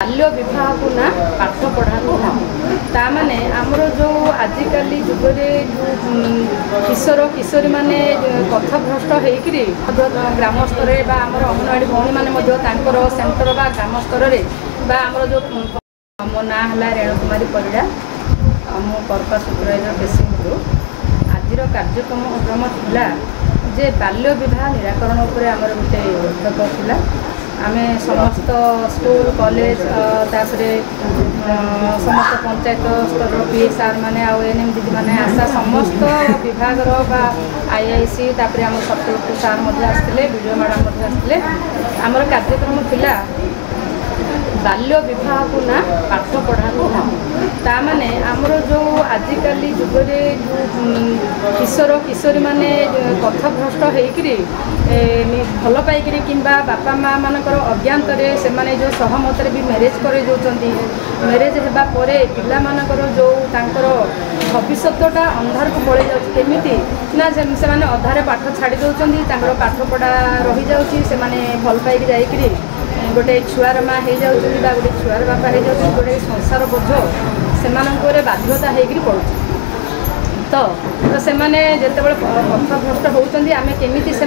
बाल्य विवाह को ना पाठ पढ़ा ना ताने आमर जो आजिकल जुगरे किशोर किशोरी माने पथभ्रष्ट होकर ग्राम स्तर में आमर अंगनवाड़ी भौणी मैंने सेंटर बा ग्राम स्तर में आमर जो मो ना है रेणुकुमारी परिड़ा मु पर्पा सुपरवाइजर बेसिंग आज कार्यक्रम थिला जे बाल्य विवाह निराकरण उपर आमर गोटे बैठक थिला आमे समस्त स्कूल कॉलेज तापरे समस्त पंचायत स्तर पी सार माने आ एनएम दीदी माने आशा समस्त विभाग आईआईसी तापरे आम सप्तक सार आसते वीडियो मैडम आसते आमर कार्यक्रम थिला बाल्य विवाह को ना पाठ पढ़ा ना ताने आमर जो आजिकल जुगरे किशोर किशोरी माने पथभ्रष्ट होकर भल पाइक कि बापा माँ मानकर अज्ञात से माने जो सहमत भी मैरेज कर मैरेज होगापर पिला मानकर जो भविष्यटा अंधार को पड़े जामि ना से अधारे पाठ छाड़ी दौरान पाठ पढ़ा रही जाने भल पाइक जाकि गोटे छुआर माँ हो जाती गोटे छुआर बापा हो जाती गोटे संसार बोझ से बाध्यता होकर पड़ू तो से जिते पथभ्रष्ट होती आम केमी से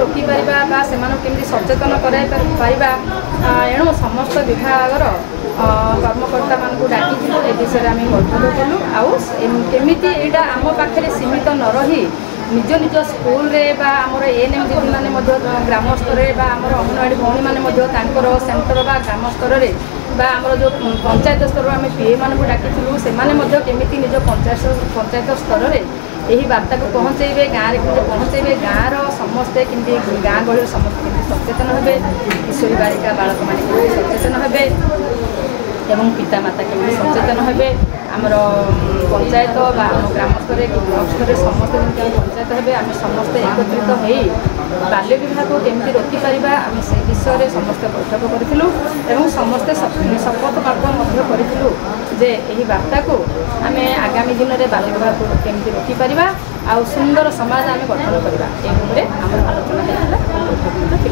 रोकीपर से केमी सचेतन कर एणु समस्त विभागर कर्मकर्ता मानक डाकिलु ए विषय आम बैठक कलु आमि यहाँ आम पाखे सीमित न रही निज निज स्कूल रे आमर एएनएम दीदी मैंने ग्राम स्तर में आमर अंगनवाड़ी भौणी मैंने सेंटर बा ग्राम स्तर में आमर जो पंचायत स्तर आम पीए मानक डाकिलु से केमी निज पंचायत स्तर में यही वार्ता को पहुँचे गाँव में पहुँचे गाँव समस्ते कमी गाँ गहली समस्त कमी सचेतन हे किशोरी बालिका बालक मैंने सचेतन हे एवं पितामाता केमी सचेतन हे आमर पंचायत ग्राम स्तर ब्लक स्तर समस्त पंचायत हे आम समस्त एकत्रित हो बाल्य विवाह को केमी रोकीपर आम से विषय समस्त बैठक करूँ समस्ते शपथ पाठ करूँ जे यही वार्ता को आम आगामी दिन में बाल्य विवाह को केमी रोकीपर आ सुंदर समाज आम गठन करवा आलोचना होता।